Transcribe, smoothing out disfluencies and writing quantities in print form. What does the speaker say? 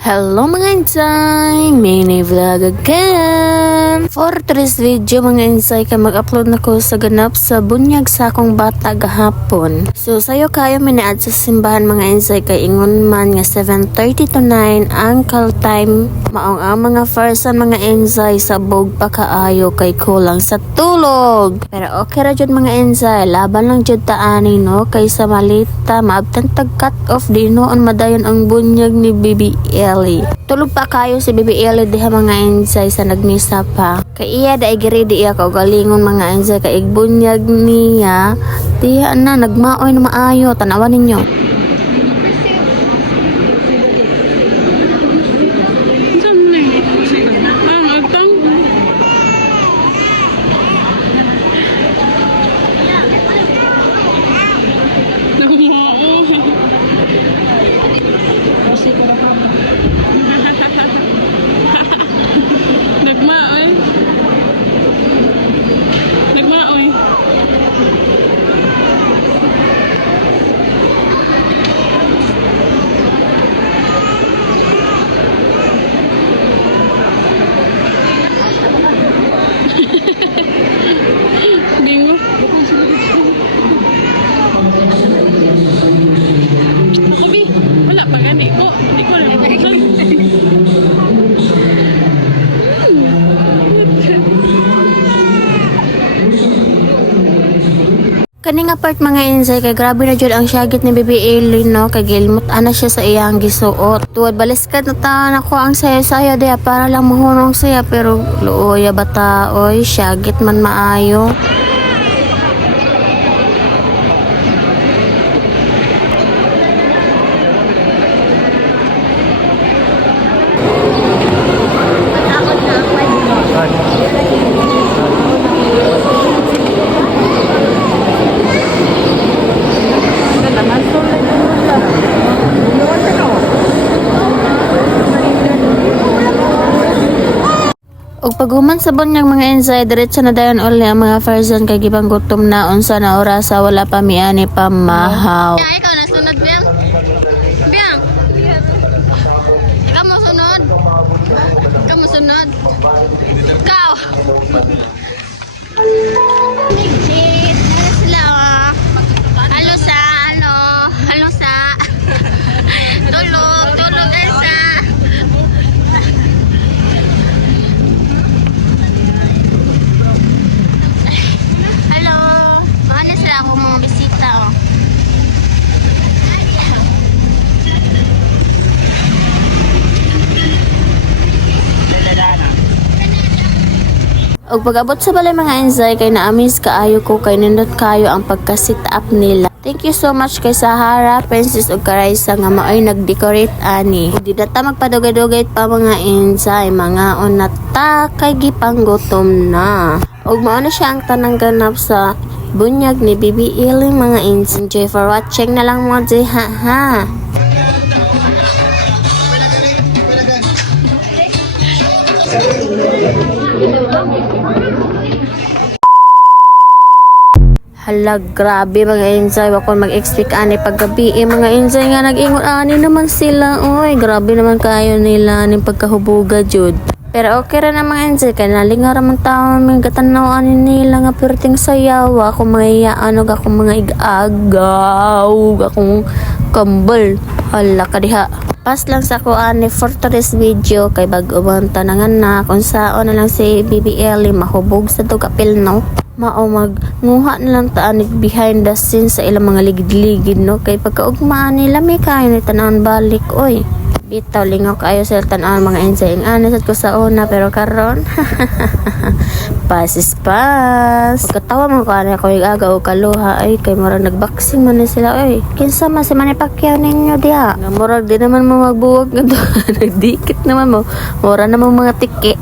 Hello mga insay! Mini vlog again! For today's video mga insay, kay mag-upload na ko sa ganap sa bunyag sa akong bata gahapon. So sayo kayo minaad sa simbahan mga insay, kay ingon man nga 7:30 to 9 ang call time. Maong ang mga farsan mga insay sa bog pa kaayo kay kulang sa tulog. Pero okay ra jud mga insay, laban lang jud ta ani no, kay sa malita maabtan tag cut off di noon madayon ang bunyag ni BBL. Tulog pa kayo si Baby Ellie diha mga insay sa nagmisa pa. Kay iya da igready iya ka galingon mga insay kay igbunyag niya. Diha na nagmaoy na maayo, tanawan ninyo. Kaning apart mga insay, kay grabe na jud ang syagit ni Baby Ellie no, kay gilmot ana siya sa iyang gisuot. Tuwad baliskat na taon ako ang sayo-sayo diya para lang mahunong siya, pero luoya bata oy, syagit man maayo. Og paghuman sa bunyag mga insay, diretso na dayon uli ang mga farsan kay gibang gutom na unsa na orasa wala pa miani pa mahaw. Ya, ikaw nasunod, Biang. Biang. Ikaw mo sunod. Ikaw mo sunod. Ikaw. Legit. Ano sila, oh. Halo sa, ano. Halo sa. Tulog. Tulog, Elsa. Hello. Ano sila ako mga bisita, oh. Og pag-abot sa balay mga insay, kay na-amaze kaayo ko, kay nindot kayo ang pagka-sit up nila. Thank you so much kay Sahara, Princess ug Karaisa nga maoy nag-decorate ani. Di data magpadugay-dugay pa mga insay, mga onata kay gipanggutom na. Og mao na siya ang tanang ganap sa bunyag ni Baby Ellie mga insay. Enjoy for watching na lang mga jiha ha. Hala, grabe mga insay. Wako mag-expect ani paggabi mga insay nga nag-ingon ani naman sila. Oy, grabe naman kayo nila ning pagkahubuga jud. Pero okay ra na mga insay, kay nalingaw ra man taon mga gatanaw ani nila nga perting sayaw. Ako mga ano ako mga igagaw, akong kambal. Hala kadiha. Pas lang sa ko ani for today's video, kay bag-o man tanangan na kung saon na lang si Baby Ellie mahubog sa tugapil no. Mao magnguha na lang taanig behind the scenes sa ilang mga ligid-ligid no, kay pagkaugmaan nila may kayo ni tanawon balik oy. Bitaw lingaw kayo sa tanawon mga insay ang anas ko sa una, pero karon pasis pas. Pagkatawa mo ko ana ko igaga o kaluha ay kay murag nagboxing man na sila oy. Kinsa man si Manny Pacquiao ninyo diha? Nga murag di naman mo magbuwag nga nagdikit naman mo. Mura naman mga tiki.